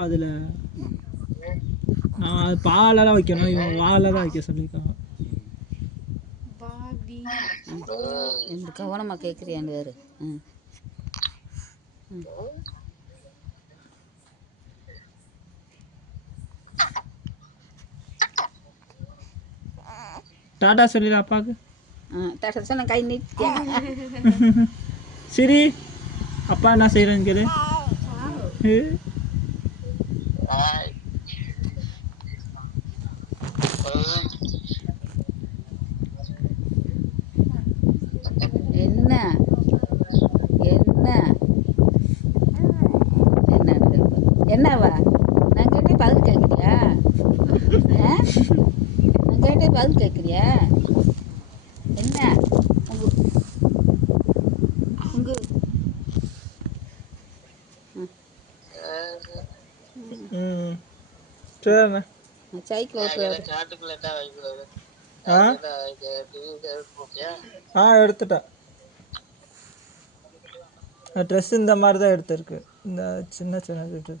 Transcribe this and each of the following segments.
அதில் நான் அது பாலெல்லாம் வைக்கணும், இவங்க வாழை தான் வைக்க சொல்லியிருக்காங்க. இந்த கவனமாக கேட்குறியான்னு வேறு. டாட்டா சொல்லிடு அப்பாவுக்கு. டாட்டா சொன்ன கை நீட்டேன். சரி அப்பா என்ன செய்கிறேன்னு கேளு. என்ன என்ன என்னவா நான் கேட்டே பதில் கேட்குறியா? நான் கேட்டே பதில் கேட்குறியா? என்ன உங்க சரிண்ணா சைக்கிள் ஓட்டுவாரு. எடுத்துட்டேன். ட்ரெஸ் இந்த மாதிரி தான் எடுத்துருக்கு, இந்த சின்ன சின்ன இது.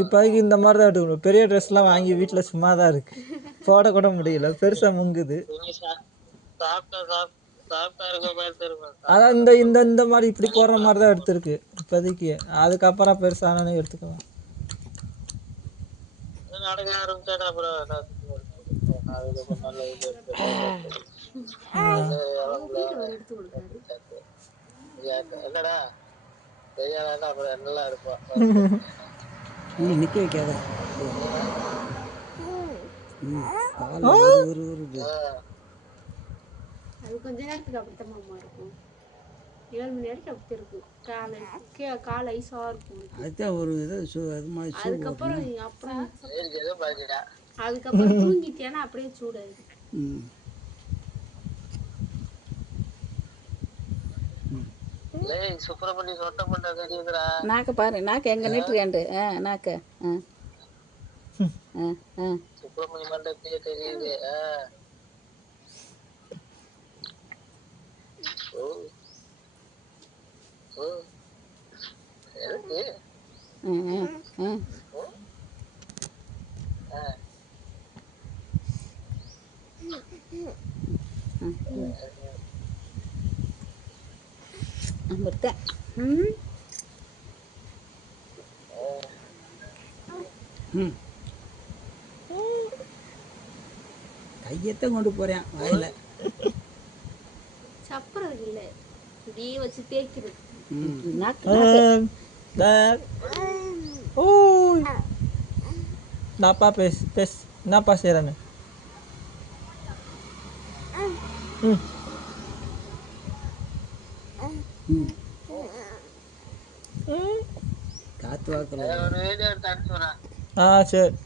இப்போதைக்கு இந்த மாதிரி தான் எடுக்கணும். பெரிய ட்ரெஸ்லாம் வாங்கி வீட்டில் சும்மா தான் இருக்கு, போடக்கூட முடியல, பெருசாக முங்குது. அதான் இந்த இந்த இந்த மாதிரி இப்படி போடுற மாதிரி தான் எடுத்துருக்கு இப்போதைக்கு. அதுக்கப்புறம் பெருசானே எடுத்துக்கலாம். நிற்க வைக்காத. அது கொஞ்ச நேரத்துக்கு அப்படித்தான் இருக்கும். 7 மணி நேரத்துக்கு அப்படி இருக்கும். காலை ஐஸாக இருக்கும். அதுதான் ஒரு இது அது மாதிரி. அதுக்கப்புறம் தூங்கிட்டேன்னா அப்படியே சூடாது. நாக்க பாரு, நாக்க எங்க நிட்டுக்கேண்டு. நாக்க சுப்பிரமணி மண்டபத்தையே தெரியுது. கையத்தான் கொண்டு போறேன் வாயில. சப்புறது இல்லை, இப்படியே வச்சு தேய்க்கிறது. நாப்பா பேஸ் பேஸ் என்னப்பா செய்கிறேன்னு. காத்து வாக்கல. சரி.